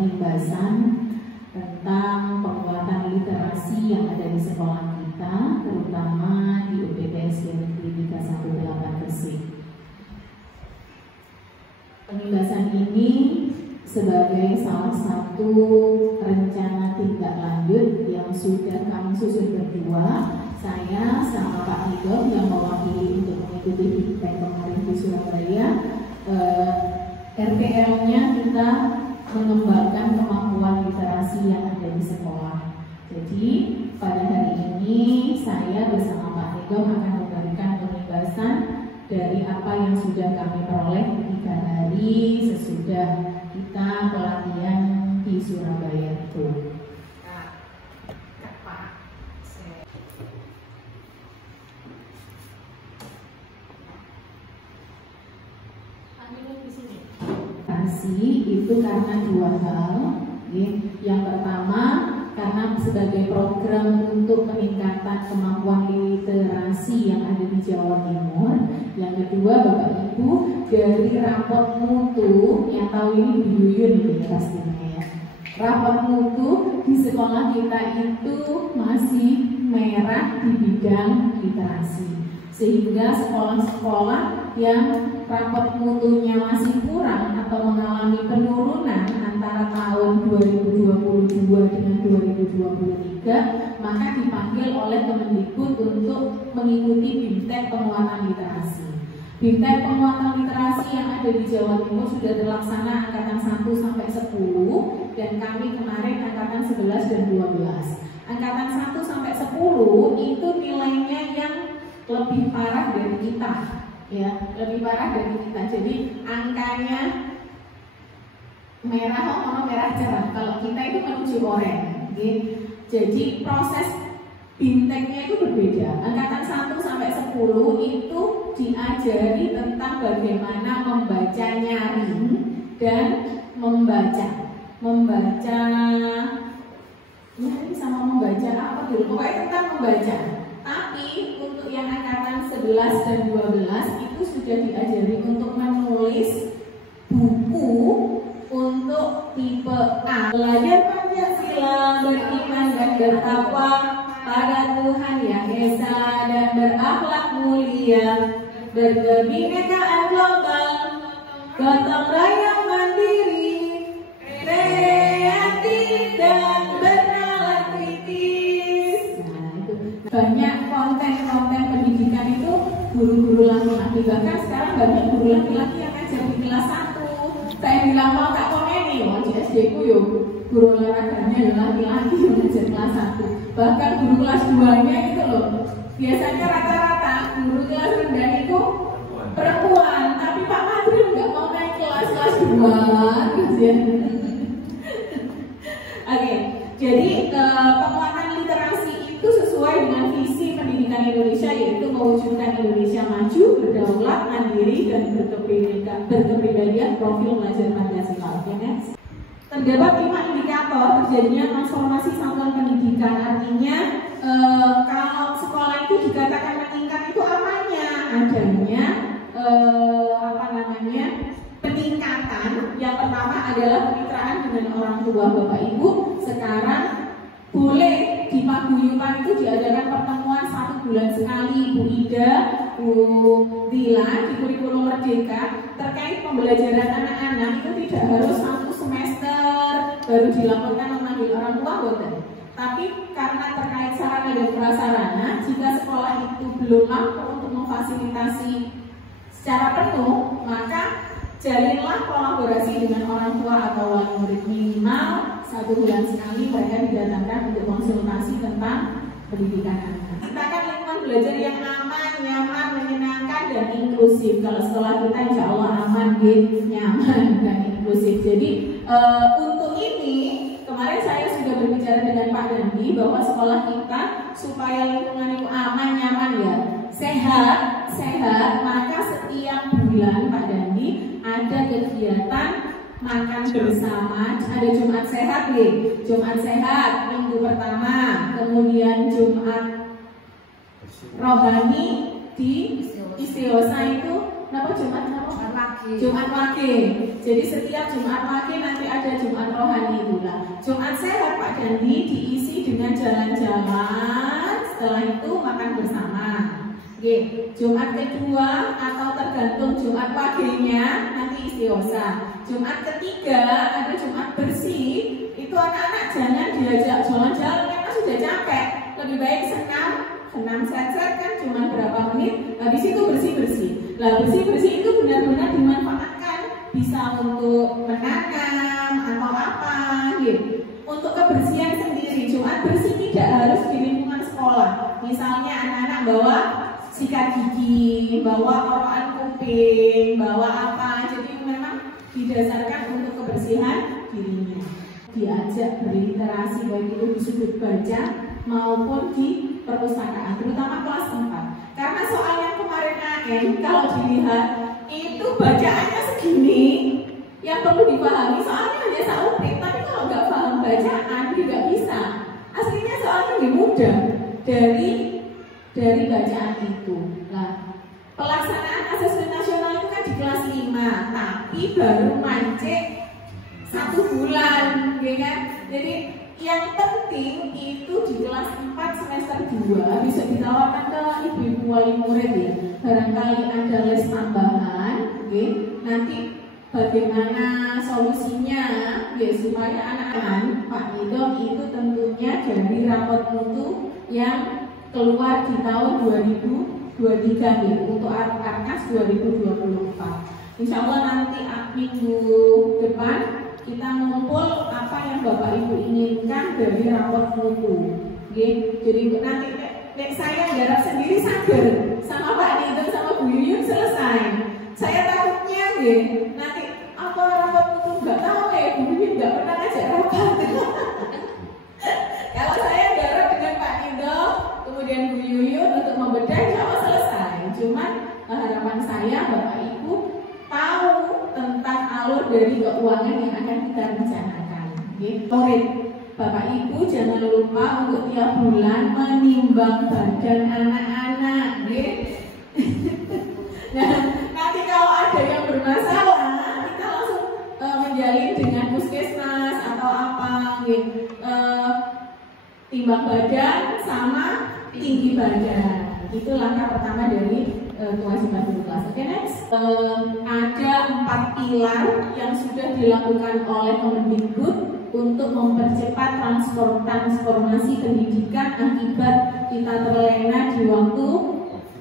penindasan tentang penguatan literasi yang ada di sekolah kita, terutama di UPTS Negeri 318 Gresik. Penindasan ini sebagai salah satu rencana tindak lanjut yang sudah kami susun berdua, saya sama Pak Nidom yang mewakili untuk mengikuti feedback kemarin di Surabaya. RPL-nya kita mengembangkan kemampuan literasi yang ada di sekolah. Jadi pada hari ini saya bersama Pak Nidom akan memberikan penindasan dari apa yang sudah kami peroleh 3 hari sesudah kita pelatihan di Surabaya itu. Itu karena 2 hal. Yang pertama, karena sebagai program untuk peningkatan kemampuan literasi yang ada di Jawa Timur. Yang kedua, Bapak Ibu, dari raport mutu yang tahu ini Bu Yuyun ini pastinya ya. Raport mutu di sekolah kita itu masih merah di bidang literasi, sehingga sekolah-sekolah yang raport mutunya masih kurang atau mengalami penurunan antara tahun 2022 dengan 2023, maka dipanggil oleh Kemendikbud untuk mengikuti BIMTEK penguatan literasi. BIMTEK penguatan literasi yang ada di Jawa Timur sudah terlaksana angkatan 1 sampai 10 dan kami kemarin angkatan 11 dan 12. Angkatan 1 sampai 10 itu nilainya yang lebih parah dari kita, ya, lebih parah dari kita. Jadi angkanya merah, merah cerah. Kalau kita itu menuju oranye. Jadi proses BIMTEK-nya itu berbeda. Angkatan 1 sampai 10 itu diajari tentang bagaimana membaca nyaring dan membaca nyaring sama membaca apa dulu? Pokoknya tentang membaca. Tapi untuk yang angkatan 11 dan 12 itu sudah diajari untuk menulis buku untuk tipe A. Belajar Pancasila, beriman dan bertakwa pada Tuhan Yang Esa dan berakhlak mulia, berkebinekaan global, gotong royong mandiri, kreatif dan bernalar kritis. Banyak konten-konten pendidikan itu guru-guru laki-laki, bahkan sekarang banyak guru laki-laki yang ngajar di kelas 1. Saya bilang mau tak komeni, di SD ku yuk guru olahraganya laki-laki yang ngajar kelas 1. Bahkan guru kelas 2-nya itu loh, biasanya rata-rata guru kelas rendah itu perempuan, tapi Pak Madril nggak mau naik kelas 2 gitu ya. Oke, jadi penguatan literasi itu sesuai dengan visi pendidikan Indonesia, yaitu mewujudkan Indonesia maju, berdaulat, mandiri, dan berkepribadian profil belajar Pancasila. Terdapat 5 indikator terjadinya transformasi satuan pendidikan. Artinya kalau sekolah itu dikatakan meningkat itu apanya? Adanya peningkatan. Yang pertama adalah kemitraan dengan orang tua. Bapak Ibu sekarang boleh di paguyuban itu diadakan pertemuan 1 bulan sekali. Bu Ida, Bu Dila di kurikulum Merdeka terkait pembelajaran anak-anak itu tidak harus 1 semester baru dilaporkan memanggil orang tua, bukan. Tapi karena terkait sarana dan prasarana, jika sekolah itu belum mampu untuk memfasilitasi secara penuh, maka jalinlah kolaborasi dengan orang tua atau wali murid. Minimal 1 bulan sekali mereka didatangkan untuk konsultasi tentang pendidikan anak. Ciptakan lingkungan belajar yang aman, nyaman, menyenangkan, dan inklusif. Kalau sekolah kita insya Allah aman, nyaman, dan inklusif. Jadi untuk ini kemarin saya sudah berbicara dengan Pak Dandi bahwa sekolah kita supaya lingkungan itu aman, nyaman, ya, sehat, maka setiap bulan Pak Dandi ada kegiatan makan bersama. Ada Jumat Sehat nih, Jumat Sehat minggu pertama, kemudian Jumat Rohani di Istiosa itu Jumat Wage. Jadi setiap Jumat Wage nanti ada Jumat Rohani. Jumat sehat Pak Dandi diisi dengan jalan-jalan, setelah itu makan bersama. Oke, Jumat kedua atau tergantung Jumat paginya nanti istighosah. Jumat ketiga ada Jumat bersih, itu anak-anak jangan diajak jalan-jalan karena sudah capek. Lebih baik senam set-set kan cuma berapa menit, habis itu bersih-bersih. Nah bersih-bersih itu benar-benar dimanfaatkan, bisa untuk menanam atau apa gitu. Untuk kebersihan sendiri, Jumat bersih tidak harus di lingkungan sekolah. Misalnya anak-anak bawa sikat gigi, bawa korokan kuping, bawa apa, jadi memang didasarkan untuk kebersihan dirinya. Diajak berliterasi baik itu di sudut baca maupun di perpustakaan, terutama kelas 4. Karena soal yang kemarin AM, kalau dilihat itu bacaannya segini, yang perlu dipahami soalnya hanya saupik, tapi kalau nggak paham bacaan juga bisa. Aslinya soalnya lebih mudah dari bacaan itu. Nah, pelaksanaan asesmen nasional itu kan di kelas 5, tapi baru mancing 1 bulan, ya kan? Jadi yang penting itu di kelas 4 semester 2 bisa ditawarkan ke ibu-ibu wali murid ya. Barangkali ada les tambahan, oke? Nanti bagaimana solusinya ya supaya anak-anak Pak Nidom itu tentunya dari rapot mutu yang keluar di tahun 2023 ya, untuk Arkas 2024. Insya Allah nanti minggu depan kita mengumpul apa yang Bapak Ibu inginkan dari raport mutu. Jadi nanti saya garap sendiri saja sama Pak Nidom sama Bu Yuyun selesai. Saya takutnya nanti apa raport mutu nggak tahu ya, Bu Yuyun nggak pernah ngajak rapat. Kalau saya garap dengan Pak Nidom kemudian Bu Yuyun untuk membedah, insya Allah selesai. Cuman harapan saya Bapak Ibu tahu tentang alur dari keuangan yang akan kita rencanakan. Murid, Bapak Ibu jangan lupa untuk tiap bulan menimbang badan anak-anak. Nah, nanti kalau ada yang bermasalah, kita langsung menjalin dengan puskesmas atau apa, timbang badan sama tinggi badan. Itu langkah pertama dari kewajiban kelas. Oke, next. Ada 4 pilar yang sudah dilakukan oleh Kemendikbud untuk mempercepat transformasi pendidikan akibat kita terlena di waktu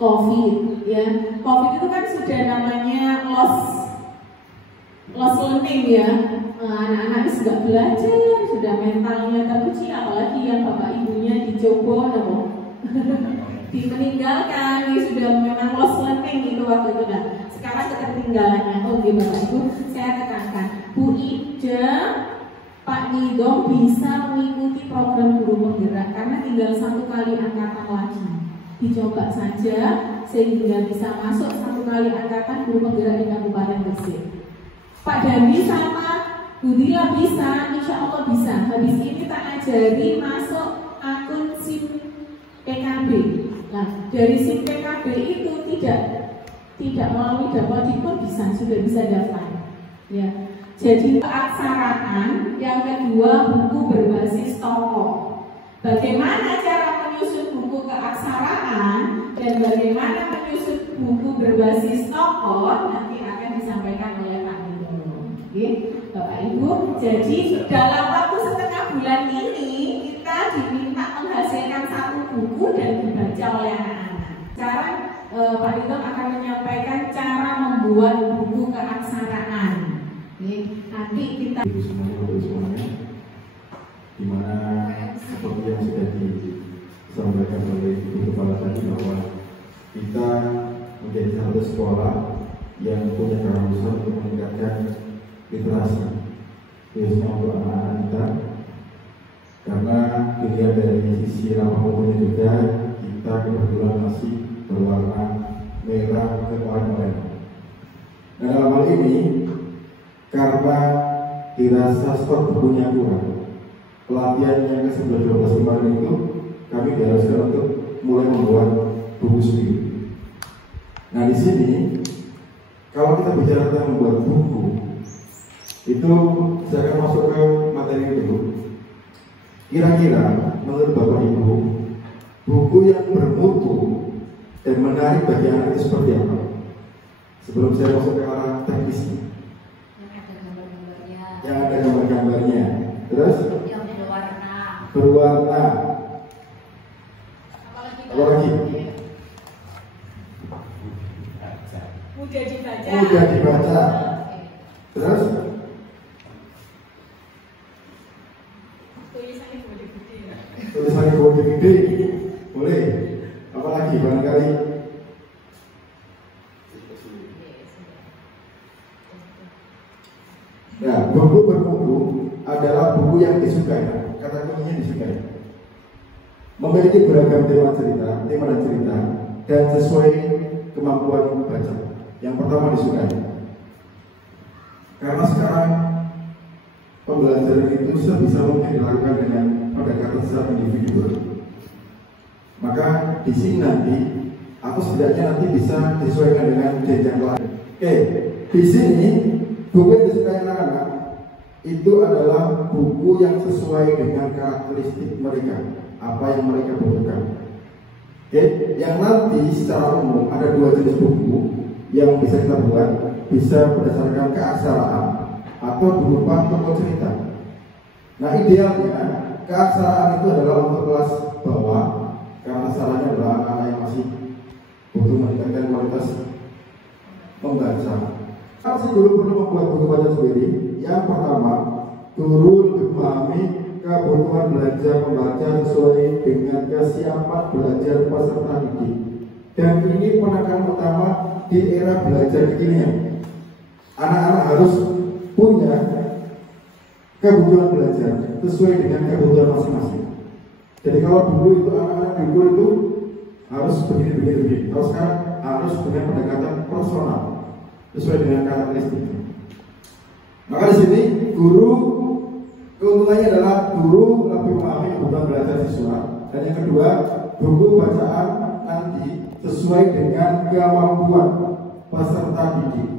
COVID. Ya, COVID itu kan sudah namanya loss learning ya. Anak-anak sudah belajar, sudah mentalnya teruji, apalagi yang bapak ibunya dicoba dimeninggalkan, sudah memang lost learning itu waktu itu. Nah, sekarang ketertinggalannya. Oke Bapak Ibu, saya tekankan Bu Ida, Pak Nidom bisa mengikuti program guru penggerak karena tinggal 1 kali angkatan lagi. Dicoba saja sehingga bisa masuk 1 kali angkatan guru penggerak di Kabupaten Gresik. Pak Dandi sama Bu Dila bisa, insya Allah bisa. Habis ini tak ajari masuk akun SIM PKB. Nah, dari SIM PKB itu tidak melalui dapodik pun bisa, sudah bisa daftar. Ya. Jadi keaksaraan, yang kedua buku berbasis tokoh. Bagaimana cara menyusun buku keaksaraan dan bagaimana menyusun buku berbasis tokoh nanti akan disampaikan oleh Pak Nidom. Bapak Ibu, jadi dalam waktu setengah bulan ini kita diminta menghasilkan 1 buku dan dibaca oleh anak-anak. Sekarang Pak Nidom akan menyampaikan cara membuat buku keaksaraan. Nanti kita semuanya, dimana seperti yang sudah disampaikan oleh Ibu Kepala tadi bahwa kita menjadi satu sekolah yang punya keharusan untuk meningkatkan literasi, khususnya untuk anak-anak kita. Karena dilihat dari sisi nama bukunya juga, kita kebetulan masih berwarna merah ke oranye. Nah, dalam hal ini karena dirasa stok bukunya kurang, pelatihan yang ke-11-12 kemarin itu kami diharuskan untuk mulai membuat buku sendiri. Nah, di sini kalau kita bicara tentang membuat buku, itu saya akan masuk ke materi dulu. Kira-kira menurut Bapak Ibu, buku yang bermutu dan menarik bagi anak itu seperti apa? Sebelum saya masuk ke arah teknisnya. Yang ada gambar-gambarnya. Terus? Yang berwarna. Berwarna. Apa lagi? Mudah dibaca. Mudah dibaca. Terus? Tulisannya gede. Boleh. Apa lagi barangkali? Nah, buku bermutu adalah buku yang disukai. Kata kuncinya disukai. Memiliki beragam tema dan cerita, dan sesuai kemampuan membaca. Yang pertama disukai. Karena sekarang pembelajaran itu sebisa mungkin dilakukan dengan pendekatan secara individual. Maka di sini nanti aku setidaknya nanti bisa disesuaikan dengan jenjang kelas. Oke, di sini buku yang disukai anak-anak itu adalah buku yang sesuai dengan karakteristik mereka, apa yang mereka butuhkan. Oke, yang nanti secara umum ada dua jenis buku yang bisa kita buat, bisa berdasarkan keaksaraan atau berupa tokoh cerita. Nah, idealnya keaksaraan itu adalah untuk kelas bawah, karena sarannya adalah anak-anak yang masih butuh meningkatkan kualitas membaca. Kalau guru perlu membuat buku baca sendiri, yang pertama, guru lebih memahami kebutuhan belajar membaca sesuai dengan kesiapan belajar peserta didik. Dan ini penekanan utama di era belajar kekinian. Anak-anak harus punya kebutuhan belajar sesuai dengan kebutuhan masing-masing. Jadi kalau dulu itu anak-anak dulu itu harus begini. Kalau sekarang harus dengan pendekatan personal sesuai dengan karakteristiknya. Maka di sini guru keuntungannya adalah guru lebih memahami kebutuhan belajar siswa. Dan yang kedua, buku bacaan nanti sesuai dengan kemampuan peserta didik.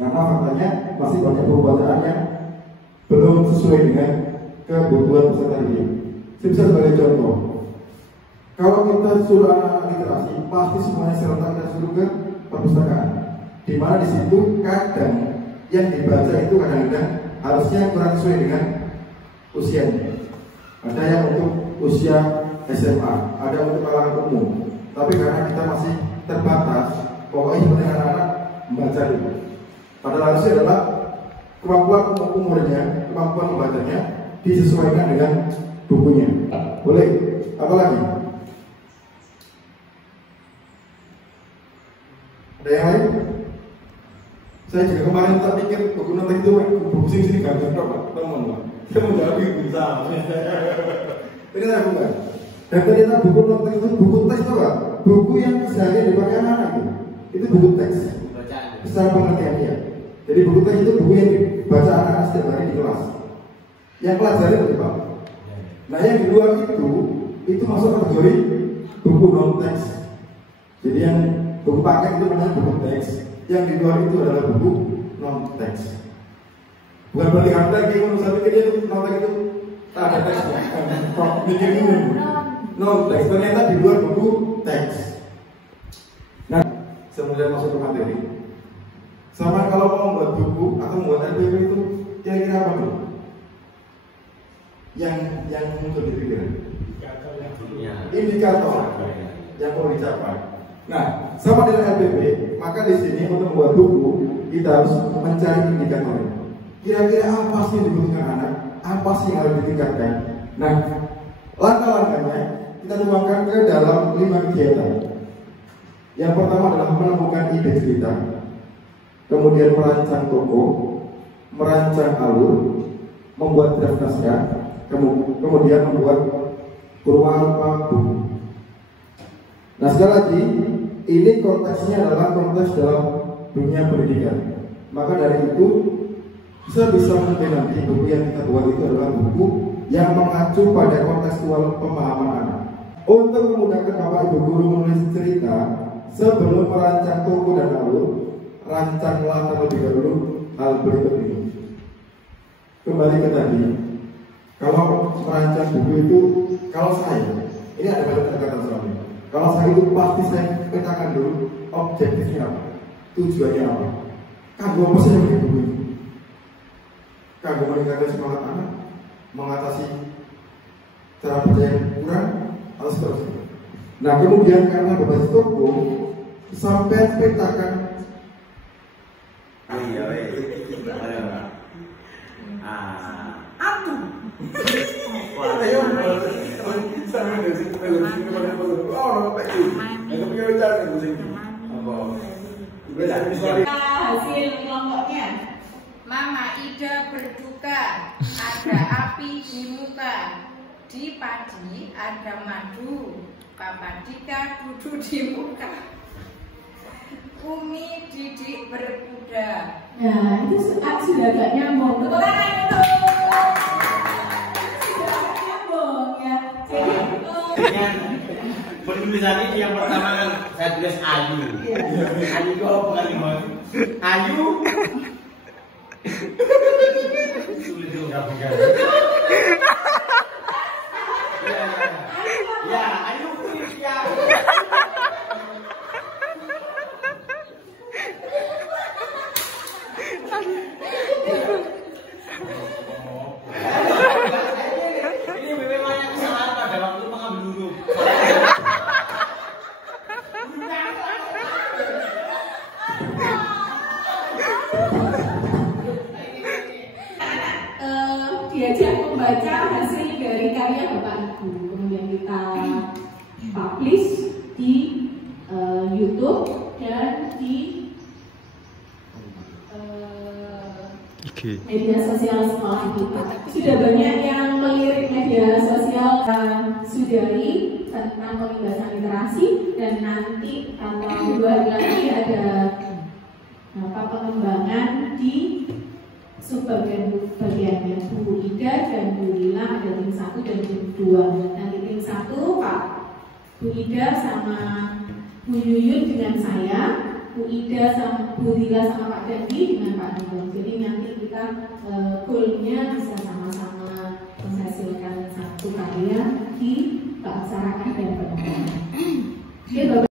Karena faktanya masih banyak buku bacaan yang belum sesuai dengan kebutuhan peserta didik. Saya bisa sebagai contoh, kalau kita suruh anak-anak literasi, pasti semuanya serentak kita suruh ke perpustakaan. Di mana di situ kadang yang dibaca itu kadang-kadang harusnya kurang sesuai dengan usianya. Ada yang untuk usia SMA, ada untuk kalangan umum. Tapi karena kita masih terbatas, pokoknya seperti anak-anak membaca itu. Padahal harusnya adalah kemampuan umurnya, kemampuan membacanya disesuaikan dengan bukunya. Boleh? Apa lagi? Ada yang lain? Saya juga kemarin tak pikir buku notek itu buku sini gak ada teman. Saya mau jawab bisa. Ini saya bukan. Dan ternyata buku notek itu buku teks tuh kan? Buku yang sehari dipakai anak itu buku teks. Secara pengertian ya. Jadi buku teks itu buku yang dibaca anak-anak setiap hari di kelas. Yang pelajari betul Pak. Nah yang di luar itu masuk kategori buku non teks. Jadi yang buku paket itu namanya buku teks. Yang di luar itu adalah buku non teks. Bukan berarti kata gimana saya pikir dia non teks itu tak ada teksnya. Mikir dulu. Non teks ternyata di luar buku teks. Nah, sebelum masuk ke materi, sama kalau mau membuat buku atau membuat LPP itu kira-kira apa dulu? Yang muncul di pikiran. Indikator yang perlu dicapai. Nah, sama dengan LPP, maka di sini untuk membuat buku kita harus mencari indikator. Kira-kira apa sih yang dibutuhkan anak? Apa sih yang harus ditingkatkan? Nah, langkah-langkahnya kita tuangkan ke dalam 5 kegiatan. Yang pertama adalah menemukan ide cerita, kemudian merancang toko, merancang alur, membuat draft naskah, kemudian membuat purwarupa buku. Nah sekali lagi, ini konteksnya adalah konteks dalam dunia pendidikan. Maka dari itu, bisa mungkin nanti buku yang kita buat itu adalah buku yang mengacu pada kontekstual pemahaman anak. Untuk memudahkan Bapak Ibu guru menulis cerita, sebelum merancang toko dan alur, rancanglah terlebih dahulu hal berikut ini. Kembali ke tadi, Kalau merancang buku itu, kalau saya, ini ada banyak kata soalnya. Kalau saya itu pasti saya petakan dulu objektifnya apa, tujuannya apa. Kanggo apa sih yang buku itu? Kanggo meningkatkan semangat anak, mengatasi cara baca yang kurang, atau seterusnya. Nah kemudian karena berbasis toko, sampai petakan. Hasil kelompoknya. Mama Ida berduka, ada api di muka. Di padi ada madu, Papa Dika duduk di muka. Umi Didik berkuda. Nah, itu sudah agak nyambung. Betul kan itu? Sudah agak nyambung ya. Jadi penulisan ini yang pertama kan saya tulis Ayu. Ayu itu apa bukan limau? Ayu. Sulit itu nggak bukan. Ya, Ayu kuis ya. Ini memang banyak kesalahan pada waktu mengambil huruf. Diajak membaca hasil dari karya Bapak Ibu, kemudian kita publish di YouTube dan di media sosial sekolah kita. Sudah banyak yang melirik media sosial Sudari tentang pembebasan literasi, dan nanti kalau 2 hari lagi ada pengembangan di bagiannya Bu Ida dan Bu Lila, ada tim 1 dan tim 2. Nanti tim 1 Pak Bu Ida sama Bu Yuyun dengan saya, Bu Ida sama Bu Lila sama Pak Dandi dengan Pak Nidong. Jadi nanti kita goalnya bisa sama-sama menghasilkan satu karya di keaksaraan dan pengembangan.